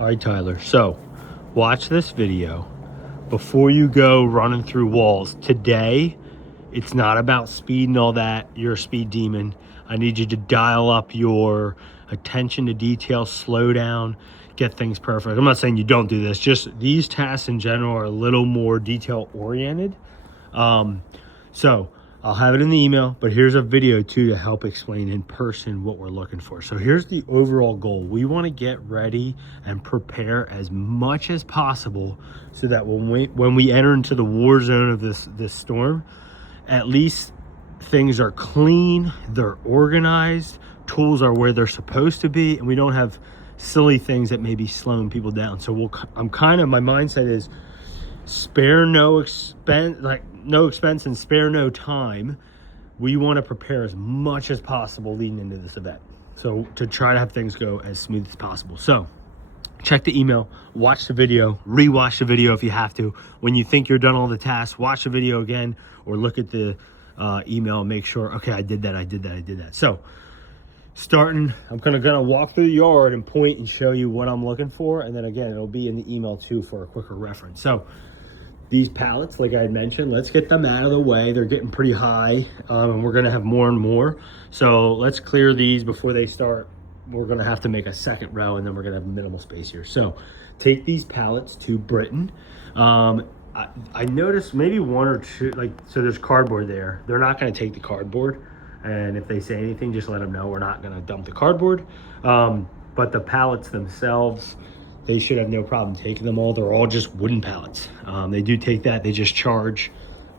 All right, Tyler, so watch this video before you go running through walls. Today, it's not about speed and all that. You're a speed demon. I need you to dial up your attention to detail, slow down, get things perfect. I'm not saying you don't do this, just these tasks in general are a little more detail oriented. So I'll have it in the email, but here's a video too to help explain in person what we're looking for. So here's the overall goal. We want to get ready and prepare as much as possible so that when we enter into the war zone of this storm, at least things are clean, they're organized, tools are where they're supposed to be, and we don't have silly things that may be slowing people down. So my mindset is spare no expense, like no expense and spare no time. We want to prepare as much as possible leading into this event, so to try to have things go as smooth as possible. So check the email, watch the video, rewatch the video if you have to. When you think you're done all the tasks, watch the video again or look at the email and make sure, okay, I did that. So starting, I'm gonna walk through the yard and point and show you what I'm looking for, and then again it'll be in the email too for a quicker reference. So these pallets, like I had mentioned, let's get them out of the way. They're getting pretty high, and we're gonna have more and more. So let's clear these before they start. We're gonna have to make a second row, and then we're gonna have minimal space here. So take these pallets to Britain. I noticed maybe one or two, so there's cardboard there. They're not gonna take the cardboard. And if they say anything, just let them know we're not gonna dump the cardboard. But the pallets themselves, they should have no problem taking them all. They're all just wooden pallets. They do take that, they just charge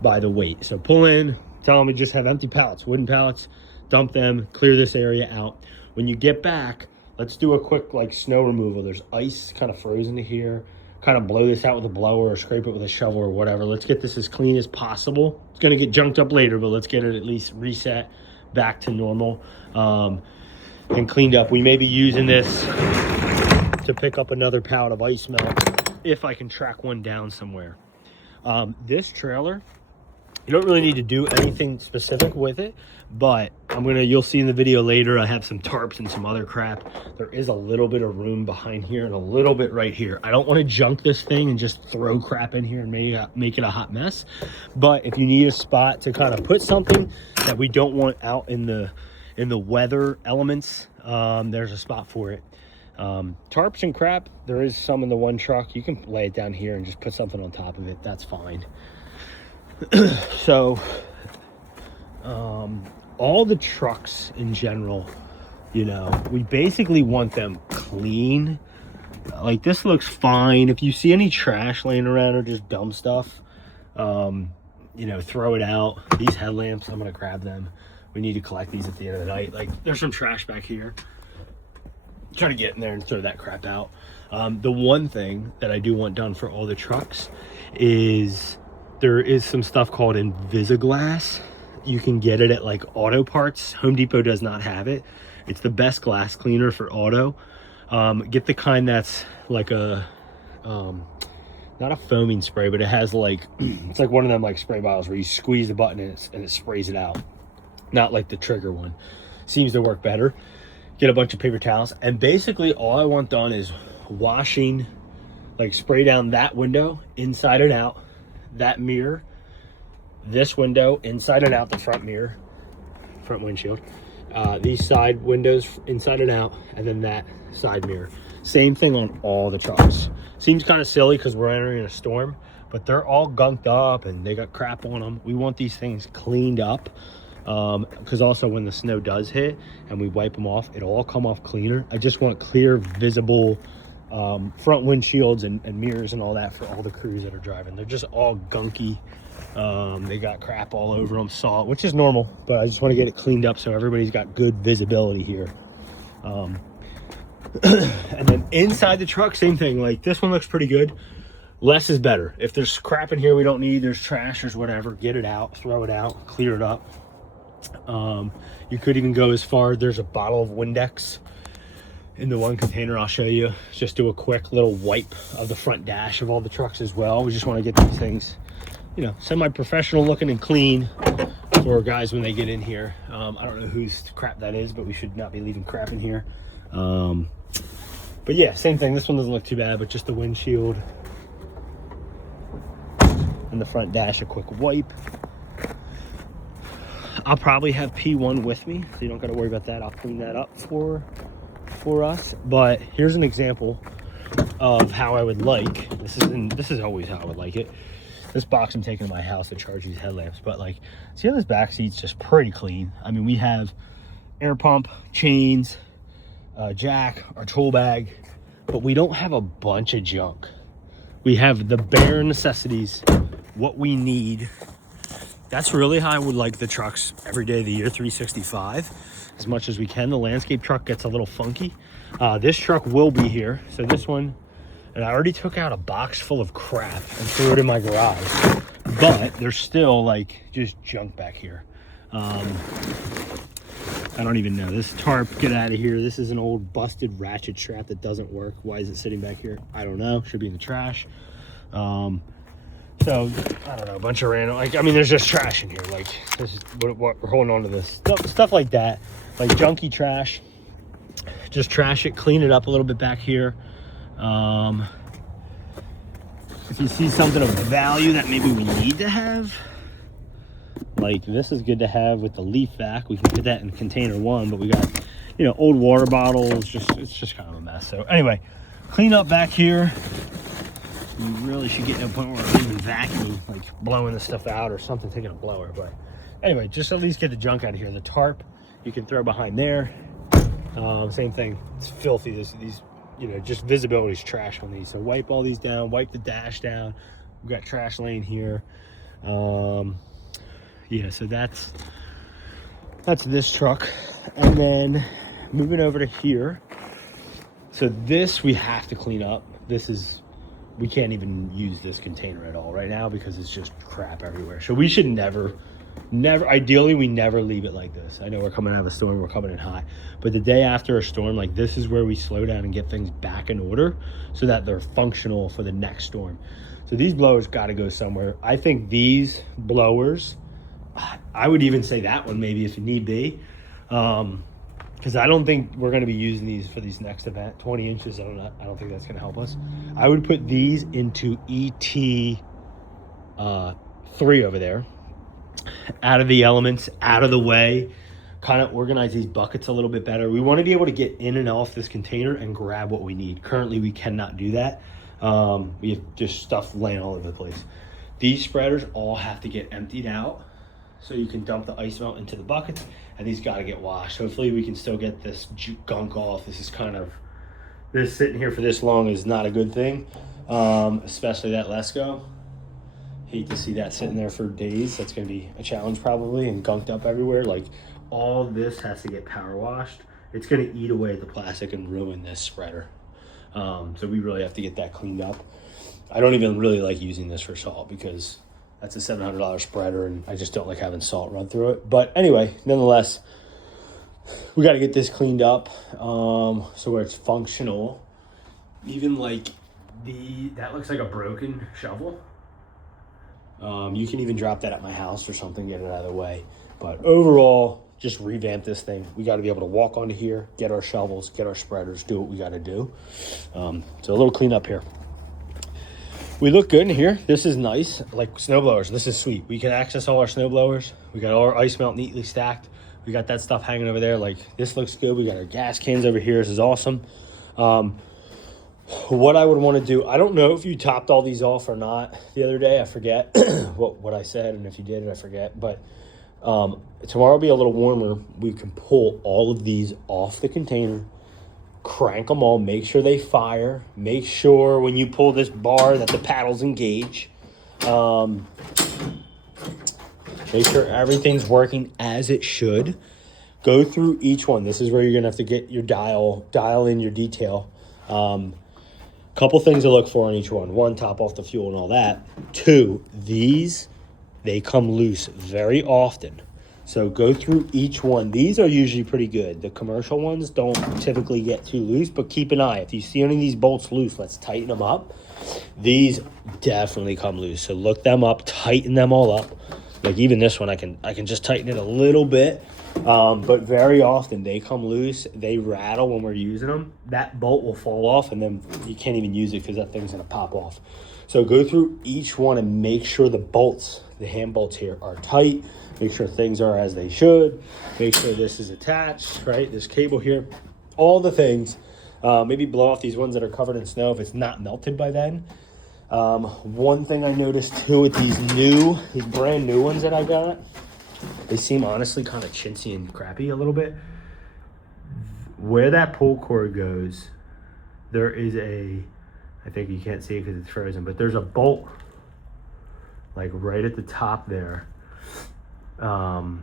by the weight. So pull in, tell them we just have empty pallets, wooden pallets, dump them, clear this area out. When you get back, let's do a quick snow removal. There's ice kind of frozen to here. Kind of blow this out with a blower or scrape it with a shovel or whatever. Let's get this as clean as possible. It's gonna get junked up later, but let's get it at least reset back to normal and cleaned up. We may be using this to pick up another pallet of ice melt if I can track one down somewhere. This trailer, you don't really need to do anything specific with it, but you'll see in the video later, I have some tarps and some other crap. There is a little bit of room behind here and a little bit right here. I don't want to junk this thing and just throw crap in here and make it a hot mess. But if you need a spot to kind of put something that we don't want out in the weather elements, there's a spot for it. Tarps and crap, there is some in the one truck. You can lay it down here and just put something on top of it. That's fine. So all the trucks in general, we basically want them clean. Like this looks fine. If you see any trash laying around or just dumb stuff, throw it out. These headlamps, I'm gonna grab them. We need to collect these at the end of the night. There's some trash back here. Try to get in there and throw that crap out. The one thing that I do want done for all the trucks is there is some stuff called Invisiglass. You can get it at auto parts. Home Depot does not have it. It's the best glass cleaner for auto. Get the kind that's like a not a foaming spray, but it has it's like one of them spray bottles where you squeeze the button and it sprays it out. Not like the Trigger one. Seems to work better. Get a bunch of paper towels, and basically all I want done is washing, spray down that window inside and out, that mirror, this window inside and out, the front mirror, front windshield, these side windows inside and out, and then that side mirror. Same thing on all the trucks. Seems kind of silly because we're entering a storm, but they're all gunked up and they got crap on them. We want these things cleaned up, because also when the snow does hit and we wipe them off, it'll all come off cleaner. I just want clear, visible front windshields and mirrors and all that for all the crews that are driving. They're just all gunky. They got crap all over them, salt, which is normal, but I just want to get it cleaned up so everybody's got good visibility here. And then inside the truck, same thing. This one looks pretty good. Less is better. If there's crap in here we don't need, there's trash, there's whatever, get it out, throw it out, clear it up. You could even go as far, there's a bottle of Windex in the one container I'll show you. Just do a quick little wipe of the front dash of all the trucks as well. We just want to get these things, semi-professional looking and clean for guys when they get in here. I don't know whose crap that is, but we should not be leaving crap in here. But But yeah, same thing. This one doesn't look too bad, but just the windshield and the front dash, a quick wipe. I'll probably have P1 with me, so you don't got to worry about that. I'll clean that up for us. But here's an example of how I would like this. This is always how I would like it. This box I'm taking to my house to charge these headlamps. But like, see how this back seat's just pretty clean. I mean, we have air pump, chains, jack, our tool bag, but we don't have a bunch of junk. We have the bare necessities, what we need. That's really how I would like the trucks every day of the year, 365, as much as we can. The landscape truck gets a little funky. This truck will be here. So this one, and I already took out a box full of crap and threw it in my garage, but there's still like just junk back here. I don't even know. This tarp, get out of here. This is an old busted ratchet strap that doesn't work. Why is it sitting back here? I don't know. Should be in the trash. So, I don't know, a bunch of random, like, I mean, there's just trash in here. Like, this is what we're holding on to this. Stuff like that, like junky trash. Just trash it, clean it up a little bit back here. If you see something of value that maybe we need to have, like this is good to have with the leaf vac. We can put that in container one, but we got, you know, old water bottles. It's just kind of a mess. So anyway, clean up back here. You really should get to a point where we're even vacuuming, like blowing this stuff out or something, taking a blower. But anyway, just at least get the junk out of here. The tarp you can throw behind there. Same thing. It's filthy. These, you know, just visibility is trash on these. So wipe all these down. Wipe the dash down. We've got trash laying here. Yeah, so that's this truck. And then moving over to here. So this we have to clean up. We can't even use this container at all right now because it's just crap everywhere. So we should never, ideally we never leave it like this. I know we're coming out of a storm, we're coming in hot, but the day after a storm, like this is where we slow down and get things back in order so that they're functional for the next storm. So these blowers got to go somewhere. I think these blowers, I would even say that one maybe if need be, because I don't think we're going to be using these for these next event. 20 inches, I don't think that's going to help us. I would put these into ET3 over there, out of the elements, out of the way, kind of organize these buckets a little bit better. We want to be able to get in and off this container and grab what we need. Currently, we cannot do that. We have just stuff laying all over the place. These spreaders all have to get emptied out so you can dump the ice melt into the buckets, and these got to get washed. Hopefully we can still get this gunk off. This sitting here for this long is not a good thing, especially that Lesco. Hate to see that sitting there for days. That's going to be a challenge probably, and gunked up everywhere. Like all this has to get power washed. It's going to eat away at the plastic and ruin this spreader. So we really have to get that cleaned up. I don't even really like using this for salt because that's a $700 spreader, and I just don't like having salt run through it. But anyway, nonetheless, we got to get this cleaned up so where it's functional. Even like that looks like a broken shovel. You can even drop that at my house or something, get it out of the way. But overall, just revamp this thing. We got to be able to walk onto here, get our shovels, get our spreaders, do what we got to do. So a little cleanup here. We look good in here. This is nice, like snow blowers. This is sweet. We can access all our snow blowers. We got all our ice melt neatly stacked. We got that stuff hanging over there. Like this looks good. We got our gas cans over here. This is awesome. What I would want to do, I don't know if you topped all these off or not the other day. I forget what I said, and if you did, I forget. But tomorrow will be a little warmer. We can pull all of these off the container, crank them all, make sure they fire, make sure when you pull this bar that the paddles engage, make sure everything's working as it should. Go through each one. This is where you're gonna have to get your dial in your detail. Couple things to look for on each one. One, top off the fuel and all that. Two, these, they come loose very often. So go through each one. These are usually pretty good. The commercial ones don't typically get too loose, but keep an eye. If you see any of these bolts loose, let's tighten them up. These definitely come loose. So look them up, tighten them all up. Like even this one, I can just tighten it a little bit. But very often they come loose, they rattle when we're using them. That bolt will fall off and then you can't even use it because that thing's gonna pop off. So go through each one and make sure the bolts, the hand bolts here, are tight. Make sure things are as they should. Make sure this is attached, right? This cable here, all the things. Maybe blow off these ones that are covered in snow if it's not melted by then. One thing I noticed too with these brand new ones that I got, they seem honestly kind of chintzy and crappy a little bit. Where that pull cord goes, there is I think you can't see it because it's frozen, but there's a bolt like right at the top there, right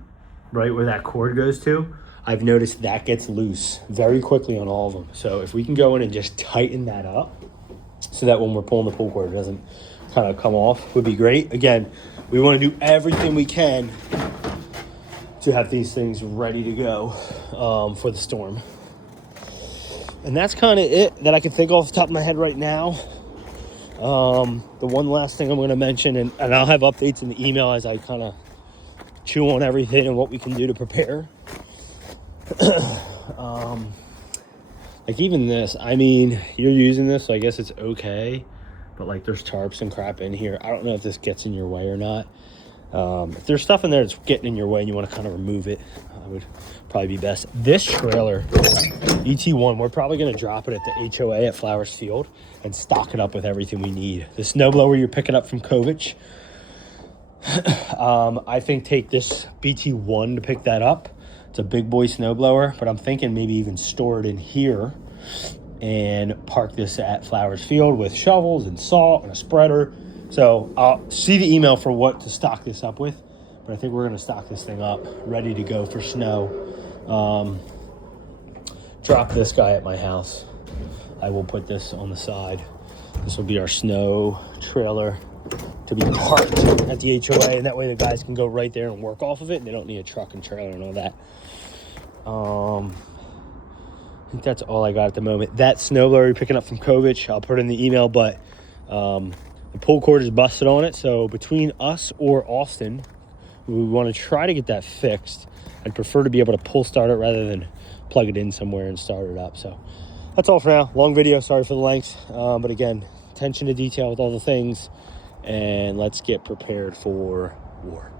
where that cord goes to. I've noticed that gets loose very quickly on all of them. So if we can go in and just tighten that up so that when we're pulling the pull cord, it doesn't kind of come off, would be great. Again, we want to do everything we can to have these things ready to go for the storm. And that's kind of it that I can think off the top of my head right now. The one last thing I'm going to mention, and I'll have updates in the email as I kind of chew on everything and what we can do to prepare. Like even this, I mean, you're using this, so I guess it's okay. But like there's tarps and crap in here. I don't know if this gets in your way or not. If there's stuff in there that's getting in your way and you want to kind of remove it, that would probably be best. This trailer, ET1, we're probably going to drop it at the HOA at Flowers Field and stock it up with everything we need. The snowblower you're picking up from Kovich, I think take this BT1 to pick that up. It's a big boy snowblower, but I'm thinking maybe even store it in here and park this at Flowers Field with shovels and salt and a spreader. So I'll see the email for what to stock this up with, but I think we're gonna stock this thing up, ready to go for snow. Drop this guy at my house. I will put this on the side. This will be our snow trailer to be parked at the HOA, and that way the guys can go right there and work off of it, and they don't need a truck and trailer and all that. I think that's all I got at the moment. That snowblower you're picking up from Kovich, I'll put it in the email, but the pull cord is busted on it, so between us or Austin, we want to try to get that fixed. I'd prefer to be able to pull start it rather than plug it in somewhere and start it up. So that's all for now. Long video, sorry for the length, but again, attention to detail with all the things, and let's get prepared for war.